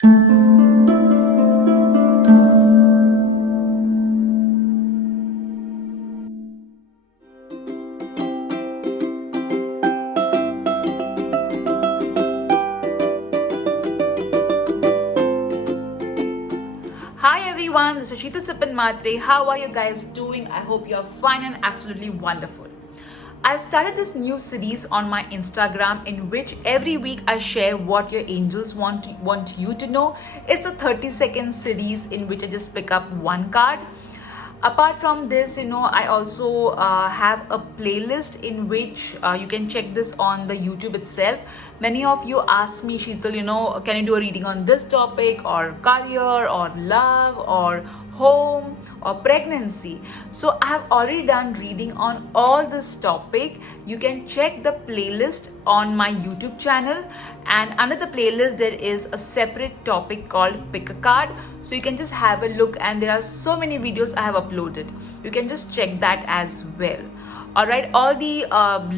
Hi everyone, this is Shita Sipan Matre. How are you guys doing? I hope you're fine and absolutely wonderful. I've started this new series on my Instagram in which every week I share what your angels want you to know. It's a 30-second series in which I just pick up one card. Apart from this, I also have a playlist in which you can check this on the YouTube itself. Many of you ask me, Sheetal, can you do a reading on this topic, or career, or love, or home, or pregnancy? So I have already done reading on all this topic. You can check the playlist on my YouTube channel, and under the playlist there is a separate topic called pick a card, so you can just have a look, and there are so many videos I have uploaded. You can just check that as well. Alright, all the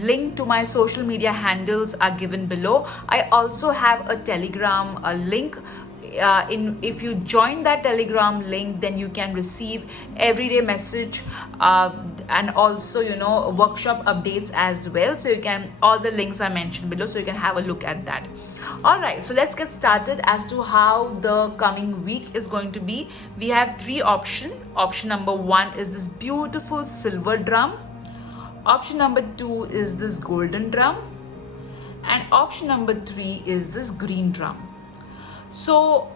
link to my social media handles are given below. I also have a Telegram link. If you join that Telegram link, then you can receive everyday message and also workshop updates as well. So you can, all the links are mentioned below, so you can have a look at that. Alright, so let's get started as to how the coming week is going to be. We have three options. Option number one is this beautiful silver drum. Option number two is this golden drum, and option number three is this green drum. So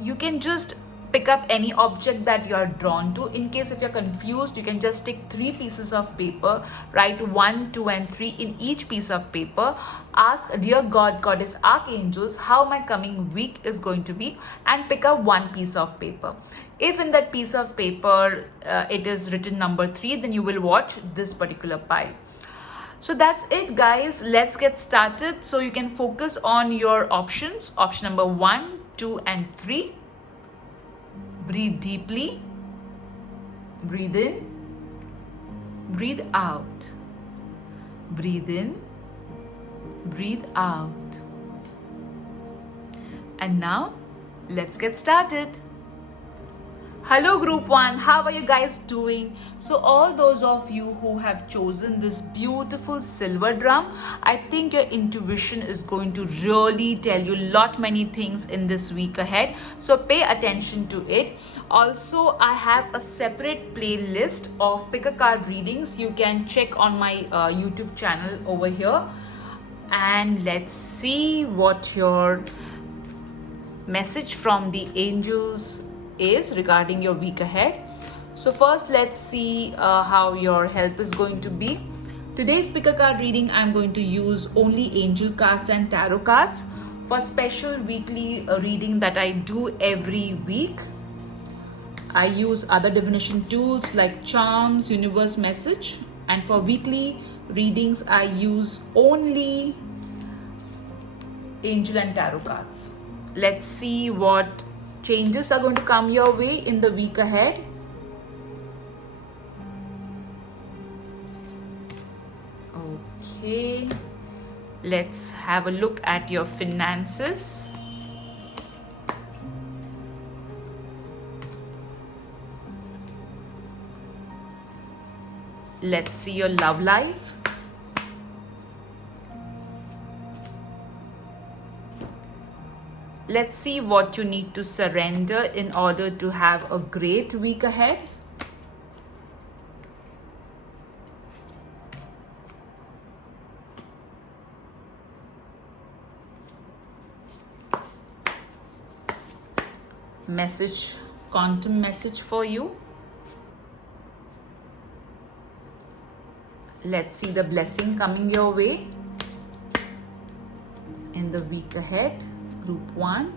you can just pick up any object that you are drawn to. In case if you're confused, you can just take 3 pieces of paper, write 1, 2 and 3 in each piece of paper. Ask, dear God, Goddess, Archangels, how my coming week is going to be, and pick up 1 piece of paper. If in that piece of paper it is written number 3, then you will watch this particular pile. So that's it, guys. Let's get started. So you can focus on your options. Option number 1, 2 and 3. Breathe deeply. Breathe in. Breathe out. Breathe in. Breathe out. And now, let's get started. Hello group 1, how are you guys doing? So all those of you who have chosen this beautiful silver drum, I think your intuition is going to really tell you many things in this week ahead. So pay attention to it. Also, I have a separate playlist of pick a card readings. You can check on my YouTube channel over here. And let's see what your message from the angels is regarding your week ahead. So first, let's see how your health is going to be. Today's pick a card reading, I'm going to use only angel cards and tarot cards. For special weekly reading that I do every week, I use other divination tools like charms, universe message, and for weekly readings I use only angel and tarot cards. Let's see what changes are going to come your way in the week ahead. Okay, let's have a look at your finances. Let's see your love life. Let's see what you need to surrender in order to have a great week ahead. Message, quantum message for you. Let's see the blessing coming your way in the week ahead. Group 1.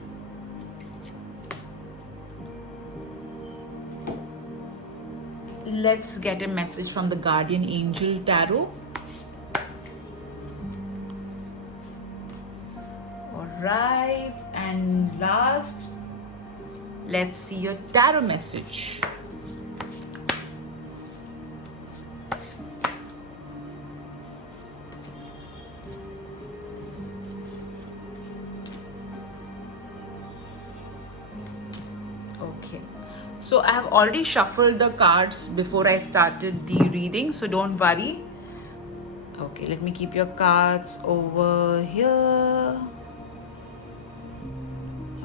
Let's get a message from the Guardian Angel Tarot. Alright, and last, let's see your tarot message. Okay. So I have already shuffled the cards before I started the reading, so don't worry. Okay, let me keep your cards over here.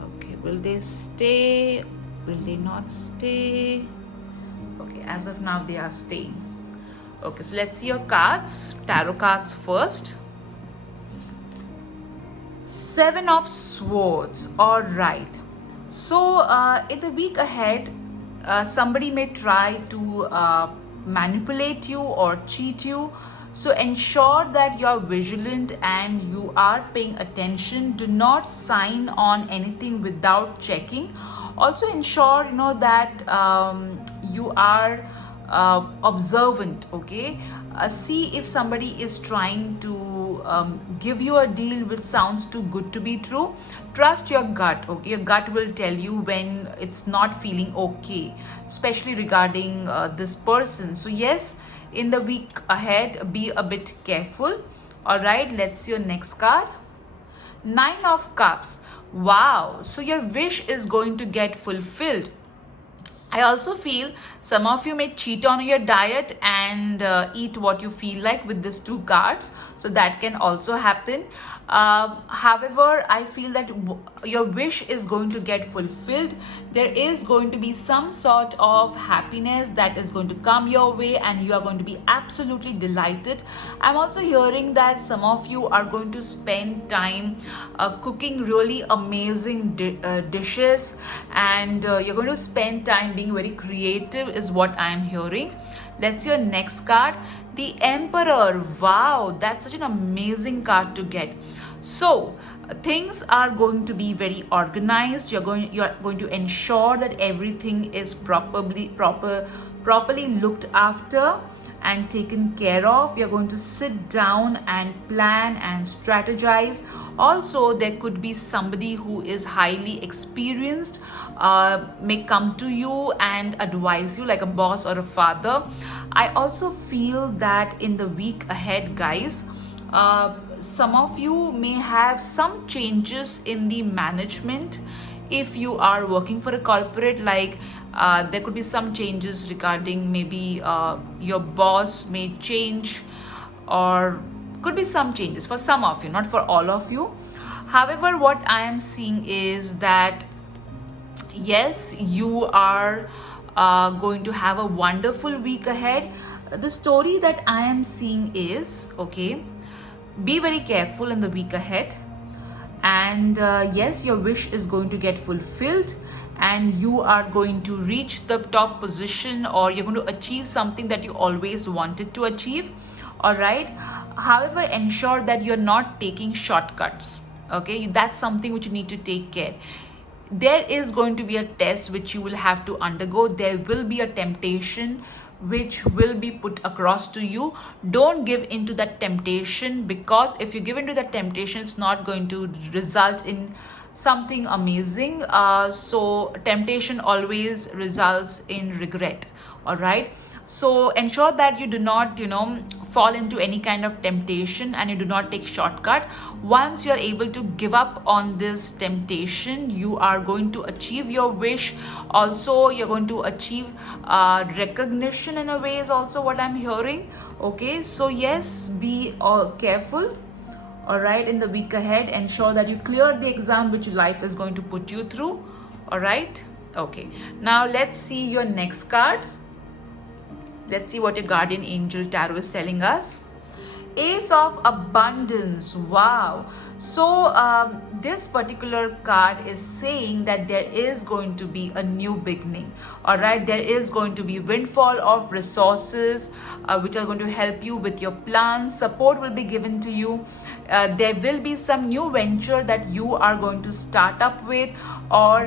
Okay, will they stay? Will they not stay? Okay, as of now, they are staying. Okay, so let's see your cards, tarot cards first. Seven of Swords. All right. So, in the week ahead, somebody may try to manipulate you or cheat you. So, ensure that you're vigilant and you are paying attention. Do not sign on anything without checking. Also, ensure that you are observant. Okay, see if somebody is trying to give you a deal which sounds too good to be true. Trust your gut. Okay, your gut will tell you when it's not feeling okay, especially regarding this person. So yes, in the week ahead, be a bit careful. All right, let's see your next card. Nine of Cups. Wow, so your wish is going to get fulfilled. I also feel some of you may cheat on your diet and eat what you feel like with these two cards. So that can also happen. However, I feel that your wish is going to get fulfilled. There is going to be some sort of happiness that is going to come your way and you are going to be absolutely delighted. I'm also hearing that some of you are going to spend time cooking really amazing dishes, and you're going to spend time being very creative is what I'm hearing. Let's see your next card, the Emperor. Wow, that's such an amazing card to get. So things are going to be very organized. You're going to ensure that everything is properly looked after and taken care of. You're going to sit down and plan and strategize. Also, there could be somebody who is highly experienced, may come to you and advise you, like a boss or a father. I also feel that in the week ahead, guys, some of you may have some changes in the management. If you are working for a corporate, like there could be some changes regarding maybe your boss may change, or could be some changes for some of you, not for all of you. However, what I am seeing is that yes, you are going to have a wonderful week ahead. The story that I am seeing is, okay, be very careful in the week ahead, and yes, your wish is going to get fulfilled and you are going to reach the top position, or you're going to achieve something that you always wanted to achieve. All right. However, ensure that you're not taking shortcuts. Okay, that's something which you need to take care. There is going to be a test which you will have to undergo. There will be a temptation which will be put across to you. Don't give into that temptation, because if you give into that temptation, it's not going to result in something amazing. So temptation always results in regret. All right, so ensure that you do not fall into any kind of temptation and you do not take shortcut. Once you're able to give up on this temptation, you are going to achieve your wish. Also, you're going to achieve recognition in a way is also what I'm hearing. Okay, so yes, be all careful. All right, in the week ahead, ensure that you clear the exam which life is going to put you through. All right, okay, now let's see your next cards. Let's see what your guardian angel tarot is telling us. Ace of Abundance. Wow. So this particular card is saying that there is going to be a new beginning. All right, there is going to be windfall of resources which are going to help you with your plans. Support will be given to you. There will be some new venture that you are going to start up with, or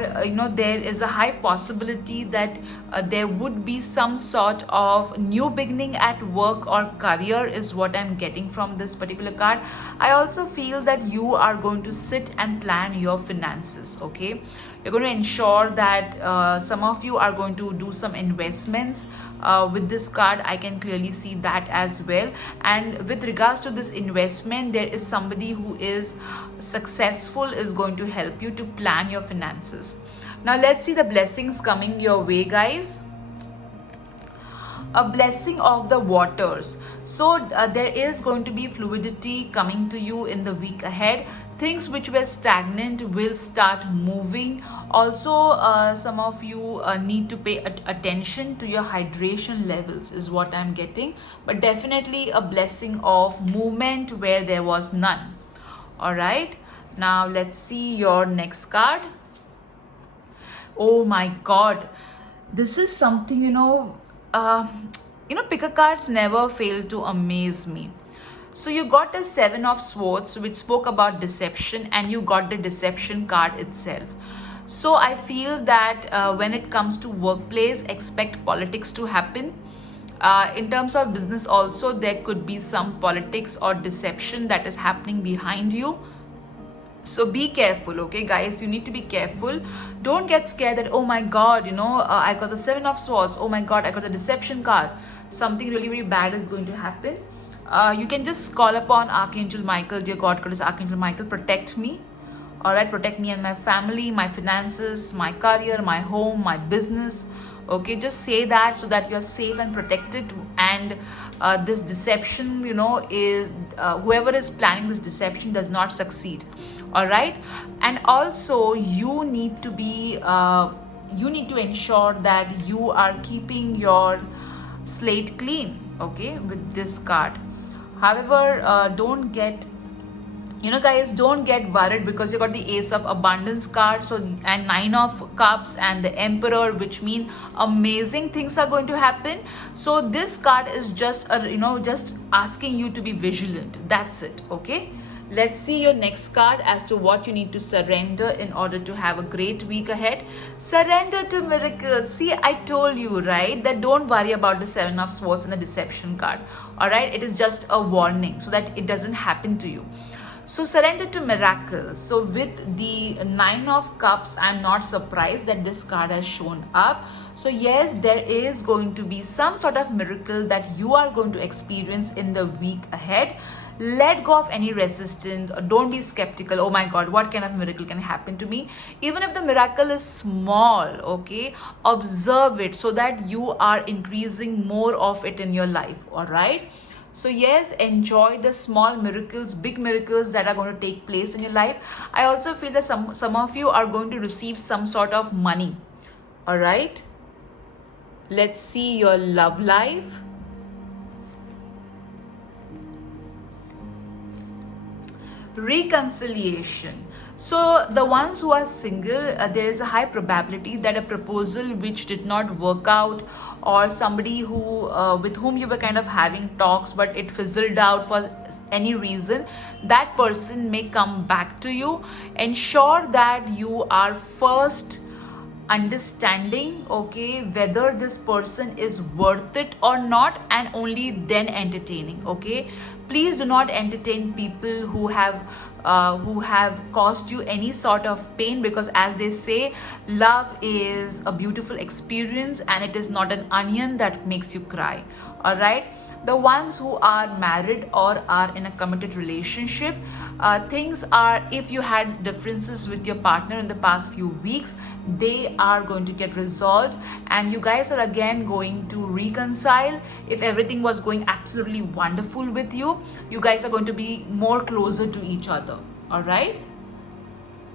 there is a high possibility that there would be some sort of new beginning at work or career is what I'm getting. getting from this particular card. I also feel that you are going to sit and plan your finances, okay? You're going to ensure that some of you are going to do some investments with this card. I can clearly see that as well. And with regards to this investment, there is somebody who is successful, is going to help you to plan your finances. Now let's see the blessings coming your way, guys. A blessing of the waters. So there is going to be fluidity coming to you in the week ahead. Things which were stagnant will start moving. Also, some of you need to pay attention to your hydration levels is what I'm getting. But definitely a blessing of movement where there was none. All right. Now let's see your next card. Oh my God. This is something, picker cards never fail to amaze me. So you got the Seven of Swords, which spoke about deception, and you got the deception card itself. So I feel that when it comes to workplace, expect politics to happen. In terms of business also, there could be some politics or deception that is happening behind you. So be careful, okay, guys? You need to be careful. Don't get scared that, oh my God, I got the Seven of Swords. Oh my God, I got the deception card. Something really, really bad is going to happen. You can just call upon Archangel Michael. Dear God, Goddess Archangel Michael, protect me. All right, protect me and my family, my finances, my career, my home, my business. Okay, just say that so that you're safe and protected. And this deception, is whoever is planning this deception does not succeed. All right. And also you need to be you need to ensure that you are keeping your slate clean, okay, with this card. However, don't get guys, don't get worried because you got the Ace of Abundance card, so, and Nine of Cups and the Emperor, which mean amazing things are going to happen. So this card is just just asking you to be vigilant. That's it, okay? Let's see your next card as to what you need to surrender in order to have a great week ahead. Surrender to miracles. See, I told you, right, that don't worry about the Seven of Swords and the deception card. All right, it is just a warning so that it doesn't happen to you. So surrender to miracles. So with the Nine of Cups, I'm not surprised that this card has shown up. So yes, there is going to be some sort of miracle that you are going to experience in the week ahead. Let go of any resistance. Don't be skeptical. Oh my God, what kind of miracle can happen to me? Even if the miracle is small, okay, observe it so that you are increasing more of it in your life. All right. So yes, enjoy the small miracles, big miracles that are going to take place in your life. I also feel that some of you are going to receive some sort of money. All right. Let's see your love life. Reconciliation. So the ones who are single, there is a high probability that a proposal which did not work out, or somebody who with whom you were kind of having talks but it fizzled out for any reason, that person may come back to you. Ensure that you are first understanding, okay, whether this person is worth it or not, and only then entertaining, okay? Please do not entertain people who have caused you any sort of pain, because as they say, love is a beautiful experience and it is not an onion that makes you cry. All right. The ones who are married or are in a committed relationship, things are, if you had differences with your partner in the past few weeks, they are going to get resolved and you guys are again going to reconcile. If everything was going absolutely wonderful with you, you guys are going to be more closer to each other. All right.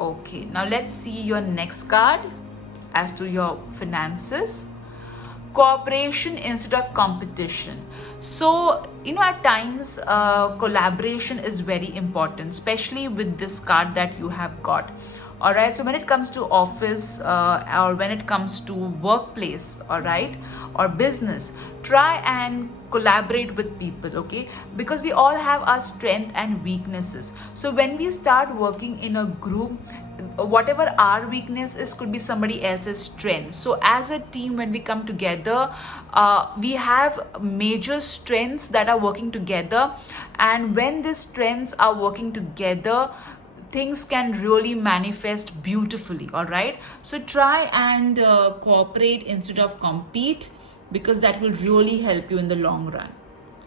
Okay, now let's see your next card as to your finances. Cooperation instead of competition. So at times collaboration is very important, especially with this card that you have got. All right, so when it comes to office or when it comes to workplace, all right, or business, try and collaborate with people, okay, because we all have our strength and weaknesses. So when we start working in a group, whatever our weakness is could be somebody else's strength. So as a team, when we come together, we have major strengths that are working together, and when these strengths are working together, things can really manifest beautifully. All right, so try and cooperate instead of compete, because that will really help you in the long run.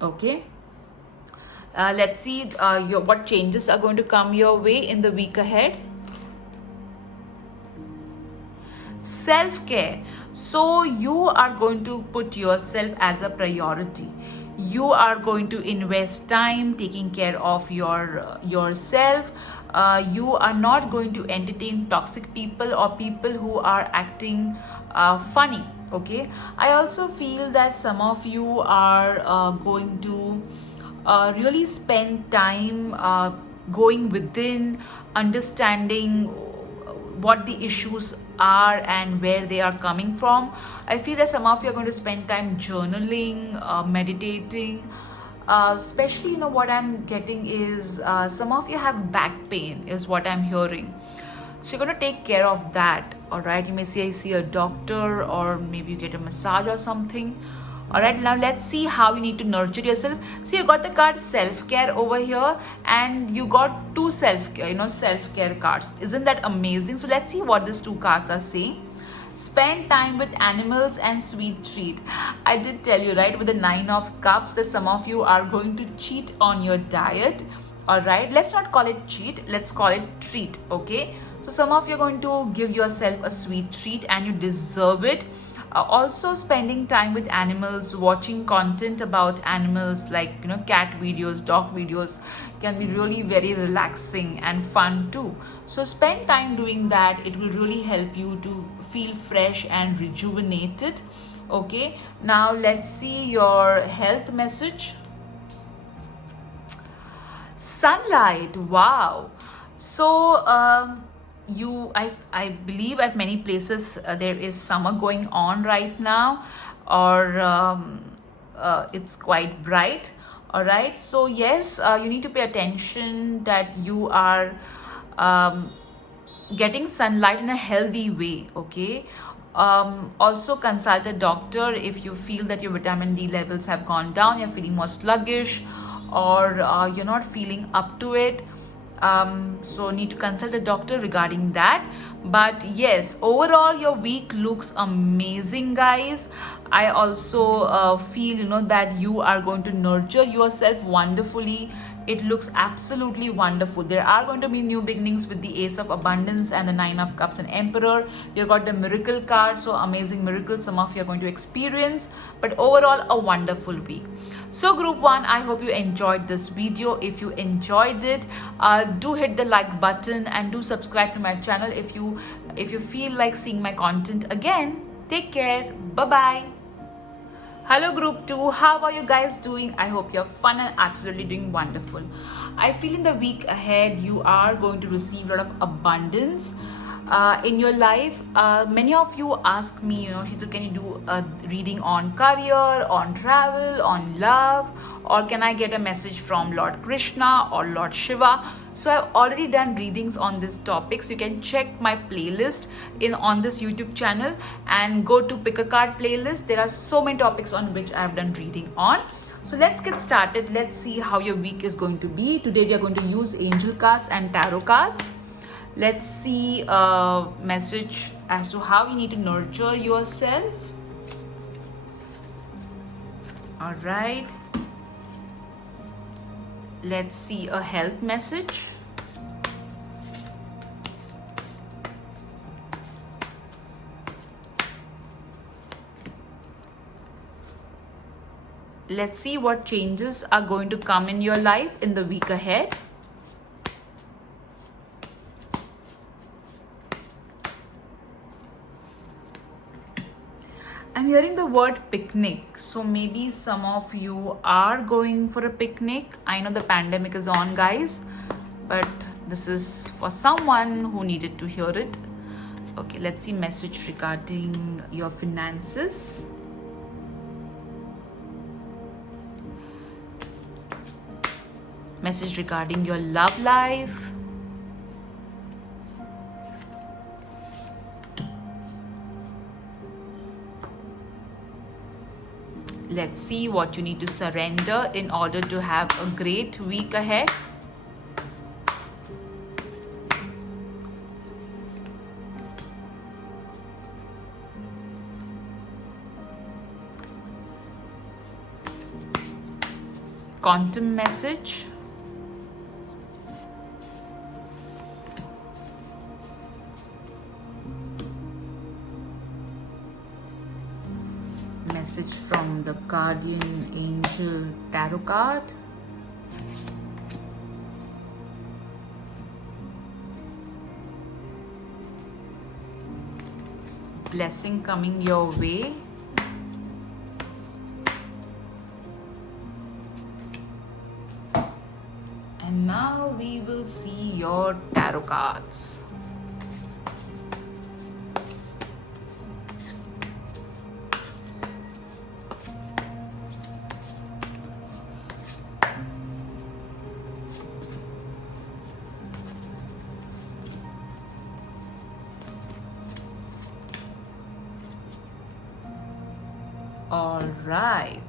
Okay, let's see what changes are going to come your way in the week ahead. Self-care. So you are going to put yourself as a priority. You are going to invest time taking care of yourself. You are not going to entertain toxic people or people who are acting funny. Okay, I also feel that some of you are going to really spend time going within, understanding what the issues are and where they are coming from. I feel that some of you are going to spend time journaling, meditating. Especially, what I'm getting is some of you have back pain, is what I'm hearing. So you're going to take care of that. All right, you may see a doctor, or maybe you get a massage or something. All right, now let's see how you need to nurture yourself. See, you got the card self-care over here, and you got two self-care cards. Isn't that amazing? So let's see what these two cards are saying. Spend time with animals and sweet treat. I did tell you, right, with the 9 of Cups, that some of you are going to cheat on your diet. All right, let's not call it cheat, let's call it treat. Okay, so some of you are going to give yourself a sweet treat, and you deserve it. Also, spending time with animals, watching content about animals like cat videos, dog videos, can be really very relaxing and fun too. So spend time doing that. It will really help you to feel fresh and rejuvenated. Okay, now let's see your health message. Sunlight. Wow. So I believe at many places there is summer going on right now, or it's quite bright. All right, so yes, you need to pay attention that you are getting sunlight in a healthy way. Okay, also consult a doctor if you feel that your vitamin D levels have gone down, you're feeling more sluggish, or you're not feeling up to it. So need to consult a doctor regarding that. But yes, overall your week looks amazing, guys. I also feel that you are going to nurture yourself wonderfully. It looks absolutely wonderful. There are going to be new beginnings with the Ace of Abundance and the 9 of Cups and Emperor. You got the Miracle card, so amazing miracles some of you are going to experience. But overall, a wonderful week. So group 1, I hope you enjoyed this video. If you enjoyed it, do hit the like button and do subscribe to my channel if you feel like seeing my content again. Take care. Bye bye. Hello group 2, how are you guys doing? I hope you're fun and absolutely doing wonderful. I feel in the week ahead you are going to receive a lot of abundance in your life. Many of you ask me, Sheetal, can you do a reading on career, on travel, on love, or can I get a message from Lord Krishna or Lord Shiva? So I've already done readings on this topic, so you can check my playlist on this YouTube channel and go to pick a card playlist. There are so many topics on which I've done reading on. So let's get started. Let's see how your week is going to be. Today we are going to use angel cards and tarot cards. Let's see a message as to how you need to nurture yourself. All right. Let's see a health message. Let's see what changes are going to come in your life in the week ahead. I'm hearing the word picnic, so maybe some of you are going for a picnic. I know the pandemic is on, guys, but this is for someone who needed to hear it. Okay, let's see message regarding your finances. Message regarding your love life. Let's see what you need to surrender in order to have a great week ahead. Quantum message. Message from the Guardian Angel Tarot card. Blessing coming your way. And now we will see your tarot cards. All right.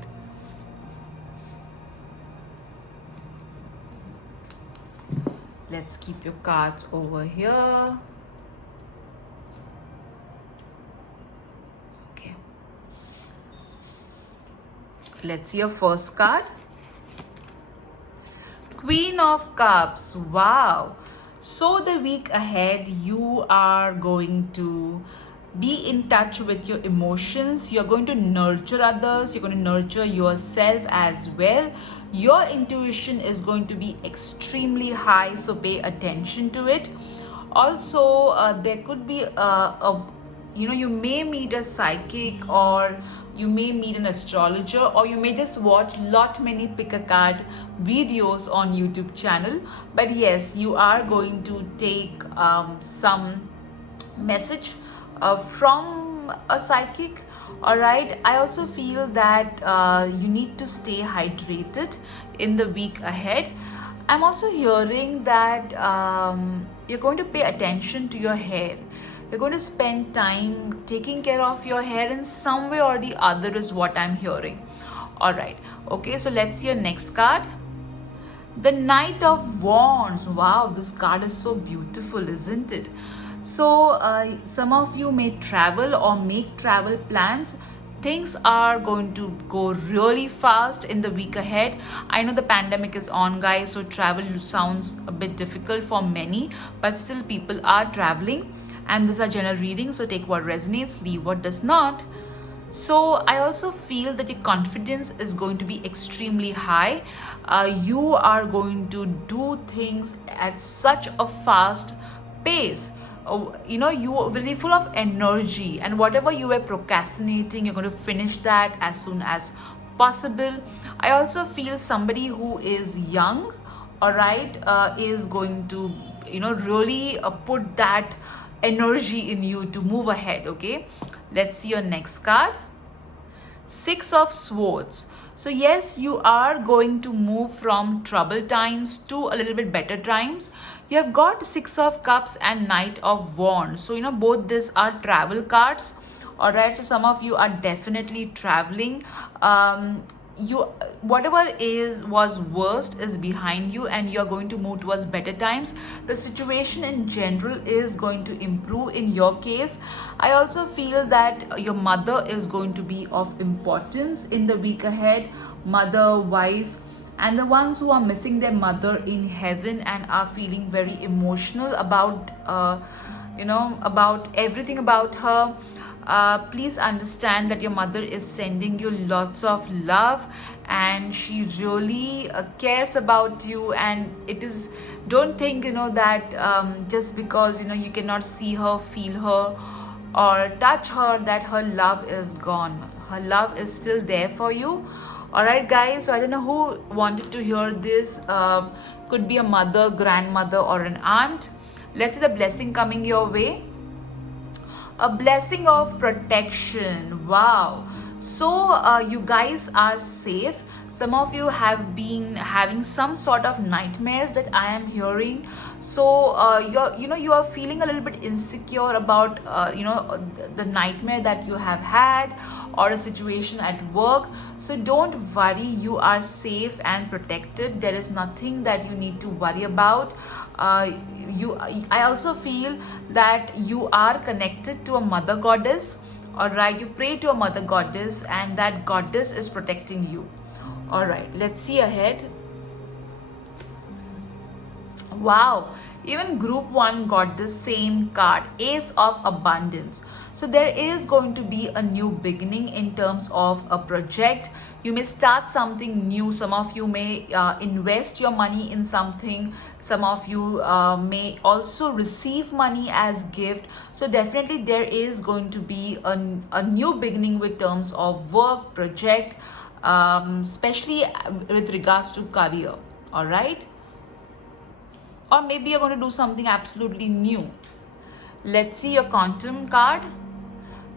Let's keep your cards over here. Okay. Let's see your first card. Queen of Cups. Wow. So the week ahead, you are going to be in touch with your emotions. You're going to nurture others. You're going to nurture yourself as well. Your intuition is going to be extremely high, so pay attention to it. Also, there could be you may meet a psychic, or you may meet an astrologer, or you may just watch many pick a card videos on YouTube channel. But yes, you are going to take some message from a psychic. All right. I also feel that you need to stay hydrated in the week ahead. I'm also hearing that you're going to pay attention to your hair. You're going to spend time taking care of your hair in some way or the other is what I'm hearing. All right. Okay, so let's see your next card. The Knight of Wands. Wow, this card is so beautiful, isn't it? So some of you may travel or make travel plans. Things are going to go really fast in the week ahead. I know the pandemic is on, guys, so travel sounds a bit difficult for many, but still people are traveling. And these are general readings, so take what resonates, leave what does not. So I also feel that your confidence is going to be extremely high. You are going to do things at such a fast pace. You will be full of energy, and whatever you were procrastinating, you're going to finish that as soon as possible. I also feel somebody who is young, all right, is going to really put that energy in you to move ahead. Okay, let's see your next card. Six of Swords. So yes, you are going to move from troubled times to a little bit better times. You have got Six of Cups and Knight of Wands. So both these are travel cards. All right, so some of you are definitely traveling. Whatever was worst is behind you, and you're going to move towards better times. The situation in general is going to improve in your case. I also feel that your mother is going to be of importance in the week ahead. Mother, wife, and the ones who are missing their mother in heaven and are feeling very emotional about about everything about her. Please understand that your mother is sending you lots of love, and she really cares about you. And it is, don't think that just because you cannot see her, feel her, or touch her, that her love is gone. Her love is still there for you. All right, guys, so I don't know who wanted to hear this. Could be a mother, grandmother, or an aunt. Let's see the blessing coming your way. A blessing of protection. Wow. So you guys are safe. Some of you have been having some sort of nightmares that I am hearing. So you are feeling a little bit insecure about the nightmare that you have had, or a situation at work. So don't worry, you are safe and protected. There is nothing that you need to worry about. I also feel that you are connected to a mother goddess. All right, you pray to a mother goddess, and that goddess is protecting you. All right, let's see ahead. Wow, even group 1 got the same card, Ace of Abundance. So there is going to be a new beginning in terms of a project. You may start something new. Some of you may invest your money in something. Some of you may also receive money as gift. So definitely there is going to be a new beginning with terms of work, project, especially with regards to career. All right, or maybe you're going to do something absolutely new. Let's see your quantum card.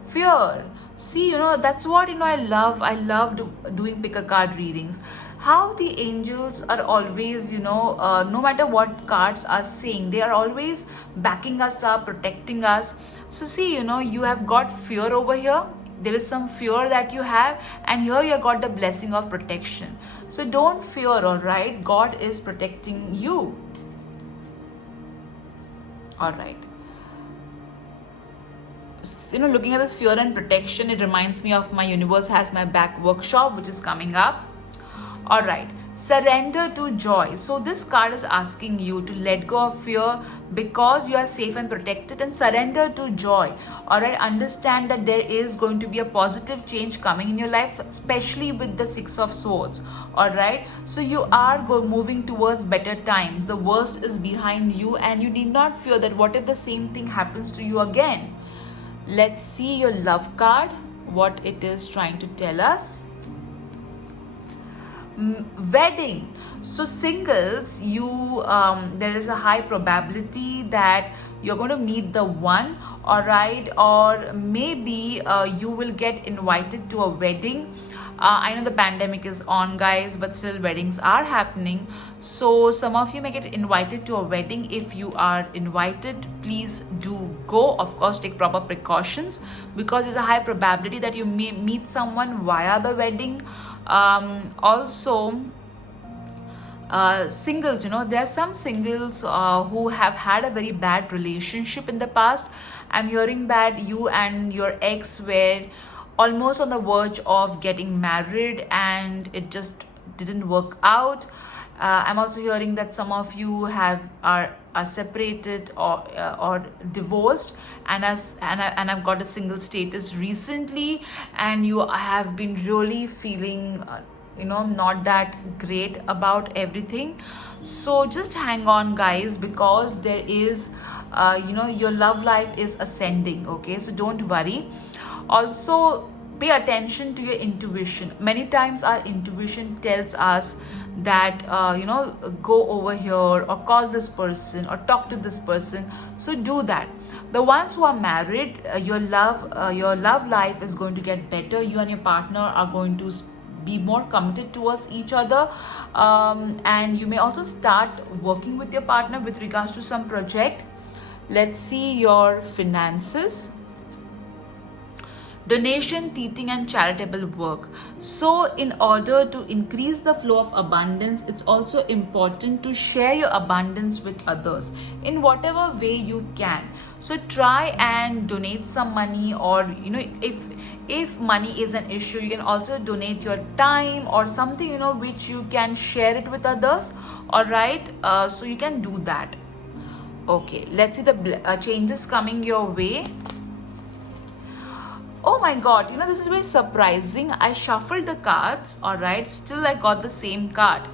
Fear. See, that's what I love doing pick a card readings. How the angels are always, no matter what cards are saying, they are always backing us up, protecting us. So see, you have got fear over here. There is some fear that you have, and here you got the blessing of protection. So don't fear. All right, God is protecting you. All right, looking at this fear and protection, it reminds me of my Universe Has My Back workshop, which is coming up. All right, surrender to joy. So this card is asking you to let go of fear because you are safe and protected, and surrender to joy. All right, understand that there is going to be a positive change coming in your life, especially with the Six of Swords. All right, so you are moving towards better times. The worst is behind you, and you need not fear that what if the same thing happens to you again. Let's see your love card, what it is trying to tell us. Wedding. So singles, there is a high probability that you're going to meet the one. All right, or maybe you will get invited to a wedding. I know the pandemic is on, guys, but still weddings are happening. So some of you may get invited to a wedding. If you are invited, please do go. Of course, take proper precautions, because there's a high probability that you may meet someone via the wedding. Also, singles, there are some singles who have had a very bad relationship in the past. I'm hearing that you and your ex were almost on the verge of getting married, and it just didn't work out. I'm also hearing that some of you are separated or divorced, and I've got a single status recently, and you have been really feeling not that great about everything. So just hang on, guys, because there is your love life is ascending. Okay, so don't worry. Also, pay attention to your intuition. Many times our intuition tells us that go over here, or call this person, or talk to this person. So do that. The ones who are married, your love life is going to get better. You and your partner are going to be more committed towards each other, and you may also start working with your partner with regards to some project. Let's see your finances. Donation, teaching, and charitable work. So in order to increase the flow of abundance, it's also important to share your abundance with others in whatever way you can. So try and donate some money, or if money is an issue, you can also donate your time or something which you can share it with others. All right, so you can do that. Okay, let's see the changes coming your way. Oh my god, this is very surprising. I shuffled the cards, all right, still I got the same card.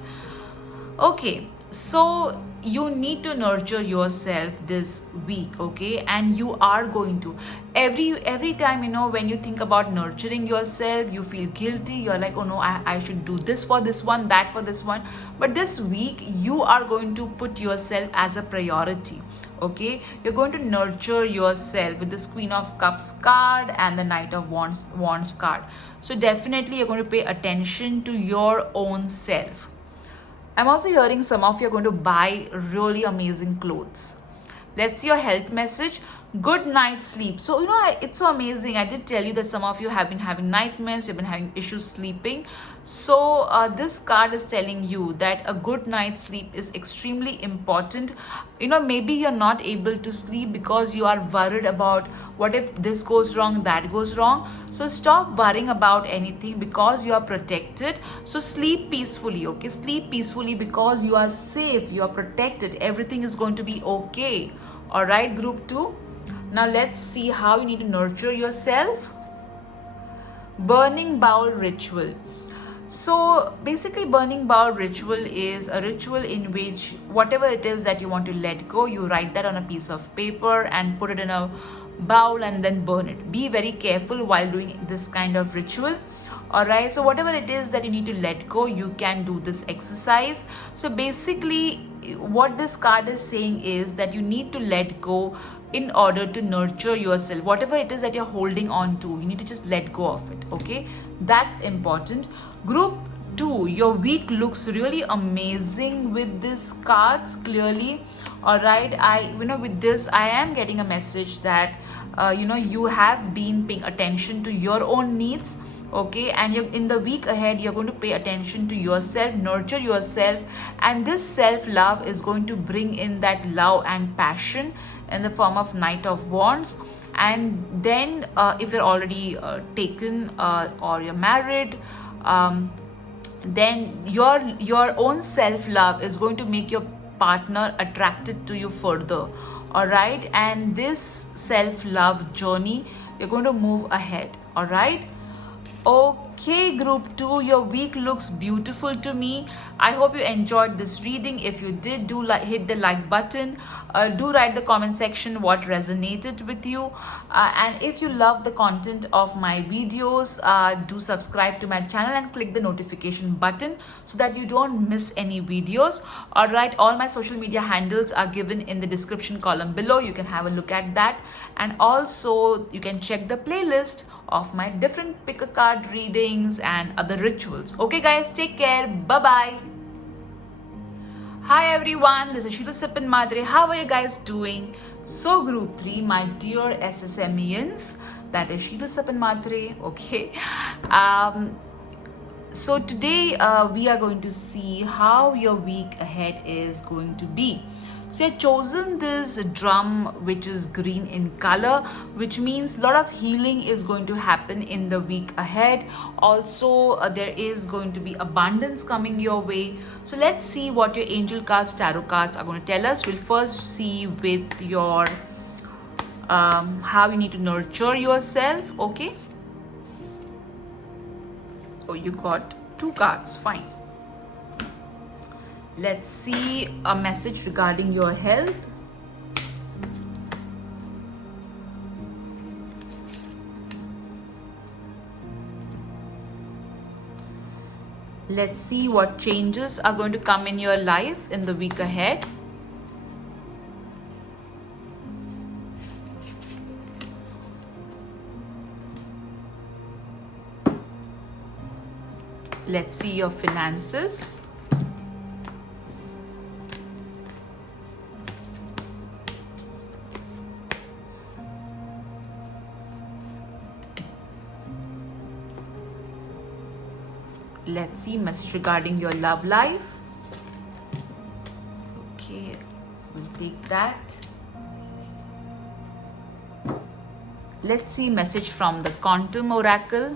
Okay, so you need to nurture yourself this week, okay, and you are going to every time when you think about nurturing yourself, you feel guilty. You're like, oh no, I should do this for this one, that for this one. But this week you are going to put yourself as a priority. Okay, you're going to nurture yourself with this Queen of Cups card and the Knight of Wands card. So definitely you're going to pay attention to your own self. I'm also hearing some of you are going to buy really amazing clothes. Let's see your health message. Good night's sleep. So, it's so amazing. I did tell you that some of you have been having nightmares, you've been having issues sleeping. So, this card is telling you that a good night's sleep is extremely important. Maybe you're not able to sleep because you are worried about what if this goes wrong, that goes wrong. So, stop worrying about anything because you are protected. So, sleep peacefully, okay? Sleep peacefully because you are safe, you are protected. Everything is going to be okay. All right, group 2. Now let's see how you need to nurture yourself. Burning bowl ritual. So basically, burning bowl ritual is a ritual in which whatever it is that you want to let go, you write that on a piece of paper and put it in a bowl and then burn it. Be very careful while doing this kind of ritual. Alright, so whatever it is that you need to let go, you can do this exercise. So basically, what this card is saying is that you need to let go in order to nurture yourself. Whatever it is that you're holding on to, you need to just let go of it. Okay, that's important. Group 2, your week looks really amazing with these cards clearly. All right, with this I am getting a message that you have been paying attention to your own needs. Okay, and you're in the week ahead, you're going to pay attention to yourself, nurture yourself, and this self-love is going to bring in that love and passion in the form of Knight of Wands. And then if you're already taken or you're married, then your own self-love is going to make your partner attracted to you further. All right, and this self-love journey, you're going to move ahead. All right. Okay, group 2, your week looks beautiful to me. I hope you enjoyed this reading. If you did, do hit the like button. Do write the comment section what resonated with you. And if you love the content of my videos, do subscribe to my channel and click the notification button so that you don't miss any videos. Alright, all my social media handles are given in the description column below. You can have a look at that. And also, you can check the playlist of my different pick a card readings and other rituals. Okay guys, take care. Bye bye. Hi everyone, this is Sheetal Sipin Matre. How are you guys doing? So group 3, my dear SSMians, that is Sheetal Sipin Matre. Okay. So today we are going to see how your week ahead is going to be. So I've chosen this drum which is green in color, which means a lot of healing is going to happen in the week ahead. Also, there is going to be abundance coming your way. So let's see what your angel cards, tarot cards are going to tell us. We'll first see with your how you need to nurture yourself. Okay. Oh, you got 2 cards. Fine. Let's see a message regarding your health. Let's see what changes are going to come in your life in the week ahead. Let's see your finances. Let's see message regarding your love life. Okay, we'll take that. Let's see message from the Quantum Oracle.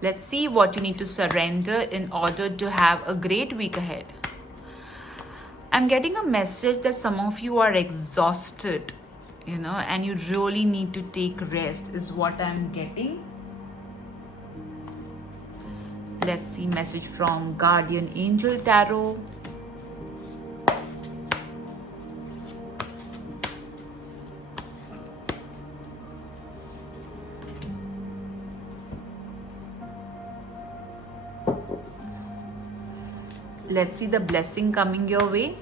Let's see what you need to surrender in order to have a great week ahead. I'm getting a message that some of you are exhausted, and you really need to take rest is what I'm getting. Let's see message from Guardian Angel Tarot. Let's see the blessing coming your way.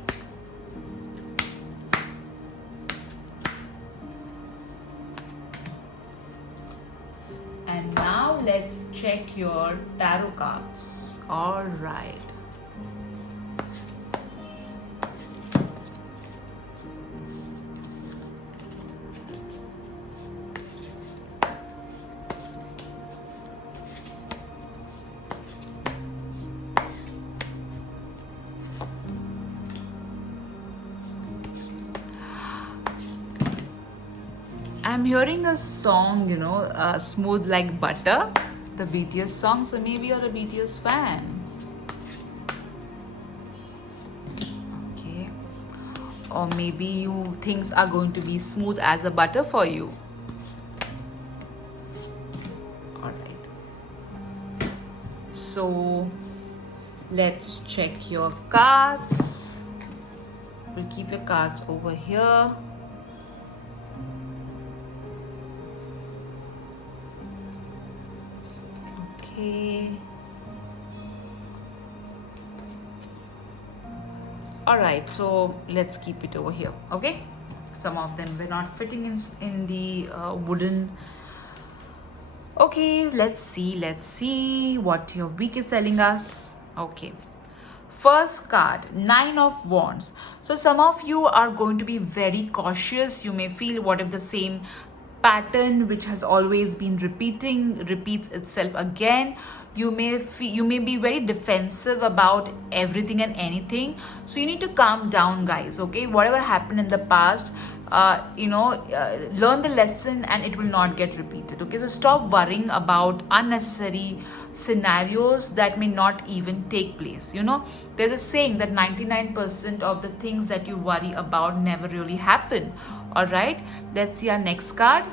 And now let's check your tarot cards. All right. I'm hearing a song, Smooth Like Butter, the BTS song. So maybe you're a BTS fan. Okay. Or maybe things are going to be smooth as a butter for you. Alright. So let's check your cards. We'll keep your cards over here. Okay. All right, so let's keep it over here. Okay, some of them were not fitting in the wooden. Okay, let's see what your week is telling us. Okay, first card, 9 of Wands. So some of you are going to be very cautious. You may feel, what if the same pattern which has always been repeats itself again? You may be very defensive about everything and anything, so you need to calm down, guys. Okay, whatever happened in the past, learn the lesson and it will not get repeated. Okay, so stop worrying about unnecessary scenarios that may not even take place. There's a saying that 99% of the things that you worry about never really happen. All right, let's see our next card,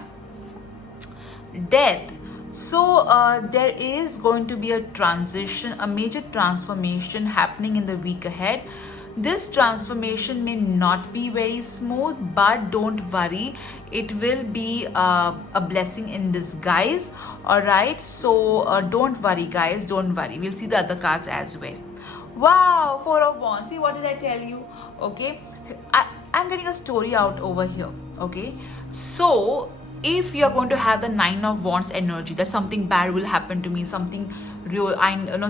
Death. So there is going to be a transition, a major transformation happening in the week ahead. This transformation may not be very smooth, but don't worry, it will be a blessing in disguise. All right, so don't worry, guys, don't worry. We'll see the other cards as well. Wow, 4 of Wands. See, what did I tell you? Okay, I'm getting a story out over here. Okay, so if you're going to have the 9 of Wands energy, that something bad will happen to me, something real,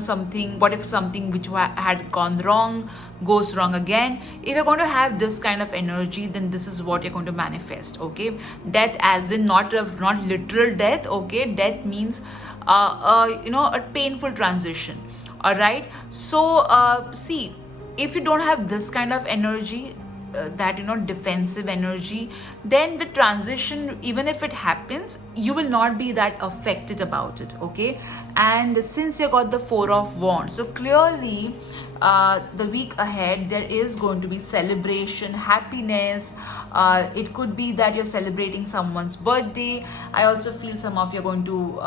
something, what if something which had gone wrong goes wrong again? If you're going to have this kind of energy, then this is what you're going to manifest. Okay, death as in not literal death. Okay, death means a painful transition. All right, so see, if you don't have this kind of energy, that defensive energy, then the transition, even if it happens, you will not be that affected about it. Okay, and since you got the 4 of Wands, so clearly the week ahead there is going to be celebration, happiness. It could be that you're celebrating someone's birthday. I also feel some of you are going to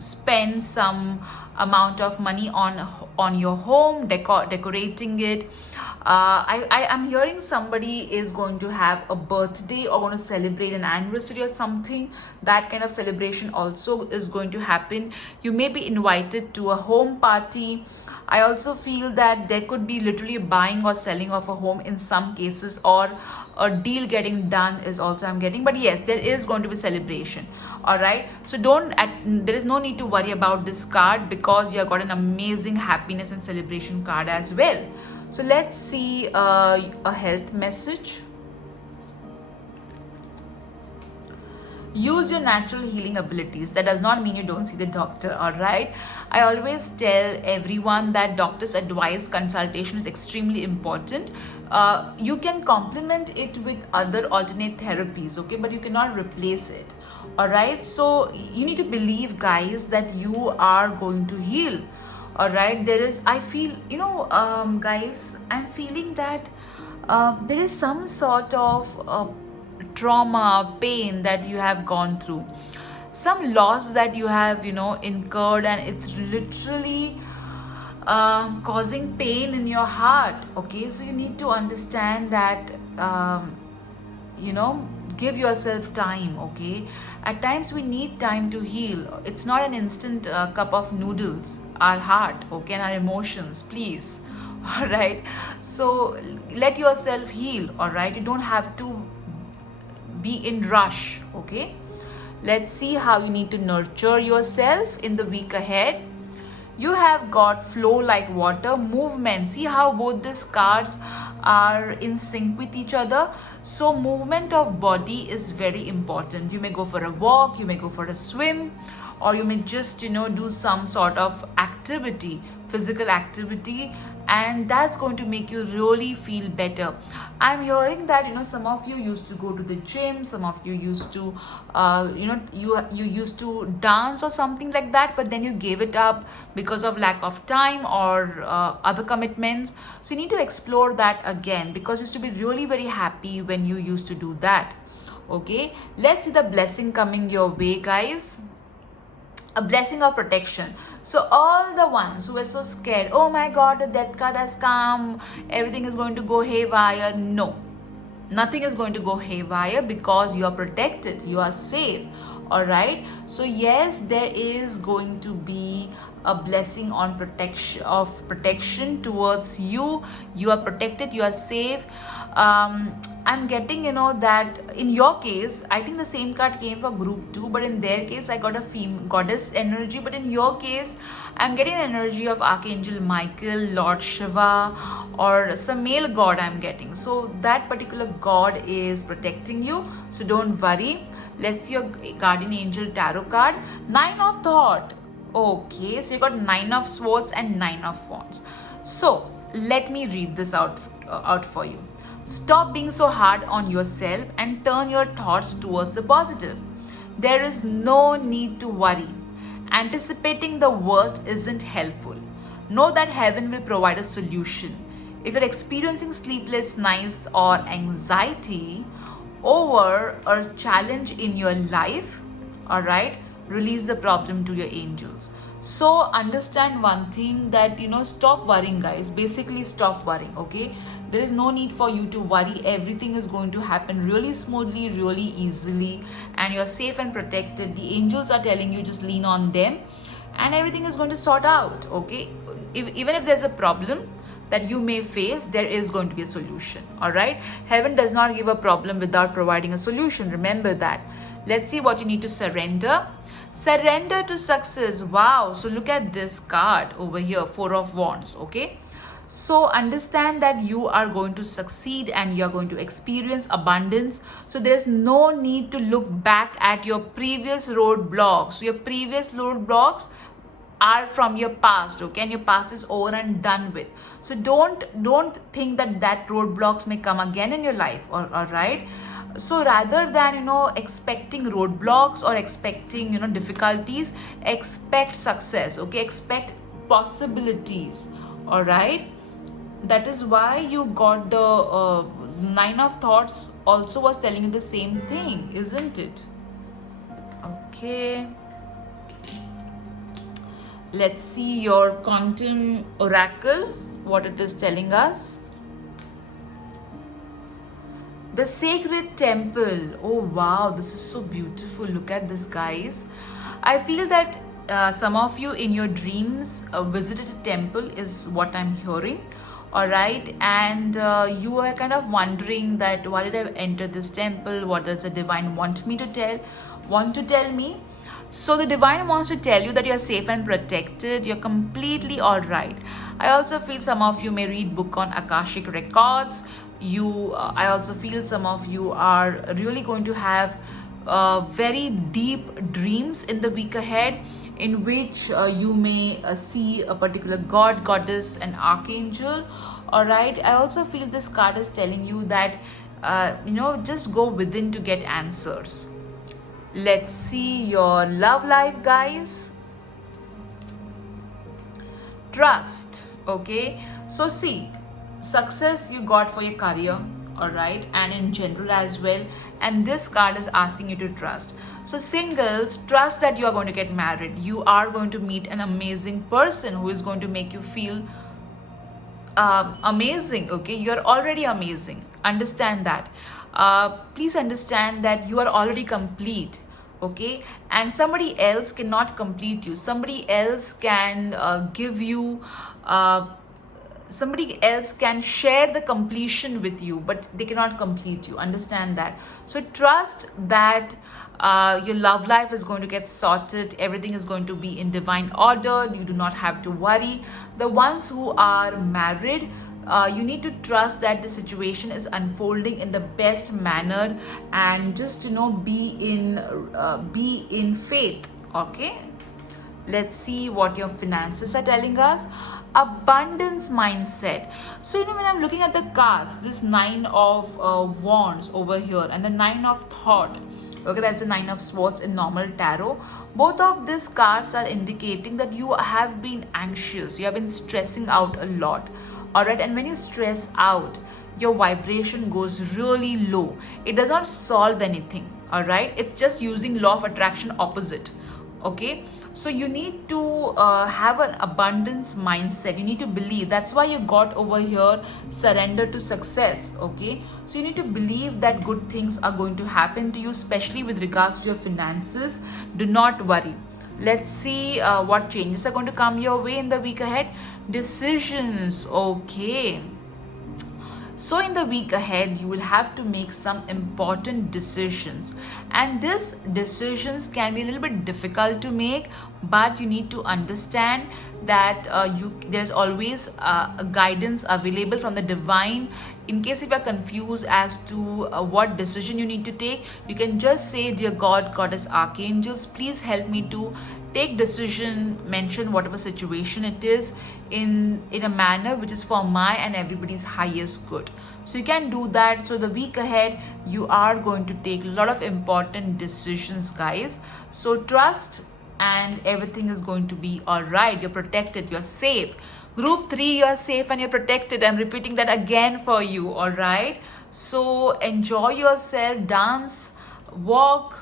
spend some amount of money on your home, decorating it. I am hearing somebody is going to have a birthday or going to celebrate an anniversary or something. That kind of celebration also is going to happen. You may be invited to a home party. I also feel that there could be literally buying or selling of a home in some cases, or a deal getting done is also I'm getting. But yes, there is going to be celebration. All right, so there is no need to worry about this card, because you have got an amazing happiness and celebration card as well. So let's see a health message. Use your natural healing abilities. That does not mean you don't see the doctor. All right, I always tell everyone that doctor's advice, consultation is extremely important. You can complement it with other alternate therapies, okay, but you cannot replace it. All right, so you need to believe, guys, that you are going to heal. All right, I feel, guys, I'm feeling that there is some sort of trauma, pain that you have gone through, some loss that you have incurred, and it's literally causing pain in your heart. Okay, so you need to understand that give yourself time. Okay, at times we need time to heal. It's not an instant cup of noodles. our heart, okay, and our emotions, please. All right, so let yourself heal. All right, you don't have to be in rush, okay. Let's see how you need to nurture yourself in the week ahead. You have got flow like water, movement. See how both these cards are in sync with each other. So movement of body is very important. You may go for a walk, you may go for a swim, or you may just do some sort of activity, physical activity, and that's going to make you really feel better. I'm hearing that some of you used to go to the gym, some of you used to you used to dance or something like that, but then you gave it up because of lack of time or other commitments. So you need to explore that again, because you used to be really very happy when you used to do that. Okay, let's see the blessing coming your way, guys. A blessing of protection. So all the ones who were so scared, oh my god, the death card has come, everything is going to go haywire. No, nothing is going to go haywire, because you are protected, you are safe. All right, so yes, there is going to be a blessing on protection towards you. You are protected, you are safe. I'm getting that in your case, I think the same card came for group 2, but in their case I got a goddess energy. But in your case, I'm getting an energy of Archangel Michael, Lord Shiva, or some male god I'm getting. So that particular god is protecting you, so don't worry. Let's see your guardian angel tarot card. 9 of thought. Okay, so you got 9 of swords and 9 of wands. So let me read this out for you. Stop being so hard on yourself and turn your thoughts towards the positive. There is no need to worry. Anticipating the worst isn't helpful. Know that heaven will provide a solution. If you're experiencing sleepless nights or anxiety over a challenge in your life, all right, release the problem to your angels. So understand one thing, that stop worrying, guys. Basically stop worrying, okay. There is no need for you to worry. Everything is going to happen really smoothly, really easily, and you're safe and protected. The angels are telling you just lean on them, and everything is going to sort out, okay. Even if there's a problem that you may face, there is going to be a solution. All right, heaven does not give a problem without providing a solution. Remember that. Let's see what you need to surrender. Surrender to success. Wow, so look at this card over here, 4 of wands. Okay, so understand that you are going to succeed and you are going to experience abundance. So there's no need to look back at your previous roadblocks. Your previous roadblocks are from your past, okay, and your past is over and done with. So don't think that roadblocks may come again in your life. All right, so rather than expecting roadblocks or expecting difficulties, expect success, okay, expect possibilities. All right, that is why you got the 9 of thoughts also was telling you the same thing, isn't it? Okay, let's see your quantum oracle, what it is telling us. The sacred temple. Oh wow, this is so beautiful. Look at this, guys. I feel that some of you in your dreams visited a temple, is what I'm hearing. All right, and you are kind of wondering that why did I enter this temple? What does the divine want to tell me? So the divine wants to tell you that you're safe and protected. You're completely all right. I also feel some of you may read book on Akashic records. I also feel some of you are really going to have very deep dreams in the week ahead, in which you may see a particular god, goddess, and archangel. All right, I also feel this card is telling you that just go within to get answers. Let's see your love life, guys. Trust. Okay, so see, success you got for your career, all right, and in general as well, and this card is asking you to trust. So singles, trust that you are going to get married. You are going to meet an amazing person who is going to make you feel amazing. Okay, you're already amazing. Understand that. Please understand that you are already complete. okay, and somebody else cannot complete you. Somebody else can give you somebody else can share the completion with you, but they cannot complete you. Understand that. So trust that your love life is going to get sorted. Everything is going to be in divine order. You do not have to worry. The ones who are married, you need to trust that the situation is unfolding in the best manner, and just be in faith. Okay, let's see what your finances are telling us. Abundance mindset. So when I'm looking at the cards, this nine of wands over here and the nine of thought, okay, that's a nine of swords in normal tarot. Both of these cards are indicating that you have been anxious, you have been stressing out a lot. All right, and when you stress out, your vibration goes really low. It does not solve anything. All right, it's just using law of attraction opposite. Okay, so you need to have an abundance mindset. You need to believe. That's why you got over here surrender to success. Okay, so you need to believe that good things are going to happen to you, especially with regards to your finances. Do not worry. Let's see what changes are going to come your way in the week ahead. Decisions. Okay, so in the week ahead, you will have to make some important decisions, and these decisions can be a little bit difficult to make, but you need to understand that there's always a guidance available from the divine. In case if you're confused as to what decision you need to take, you can just say, dear God, Goddess, Archangels, please help me to take decision, mention whatever situation it is in a manner which is for my and everybody's highest good. So you can do that. So the week ahead, you are going to take a lot of important decisions, guys. So trust, and everything is going to be all right. You're protected, you're safe. Group 3, you're safe and you're protected. I'm repeating that again for you. All right, so enjoy yourself, dance, walk,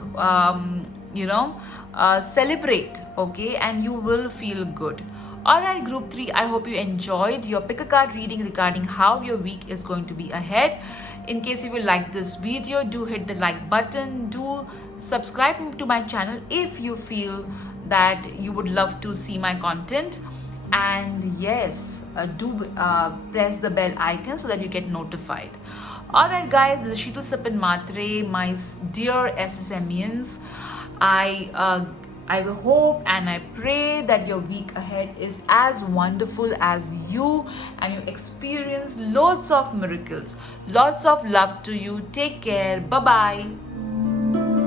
celebrate, okay, and you will feel good. All right, group 3, I hope you enjoyed your pick a card reading regarding how your week is going to be ahead. In case if you like this video, do hit the like button, do subscribe to my channel if you feel that you would love to see my content, and yes, do press the bell icon so that you get notified. All right, guys, this is Sheetal Sapin Matre, my dear SSMians. I hope and I pray that your week ahead is as wonderful as you, and you experience lots of miracles. Lots of love to you. Take care. Bye bye.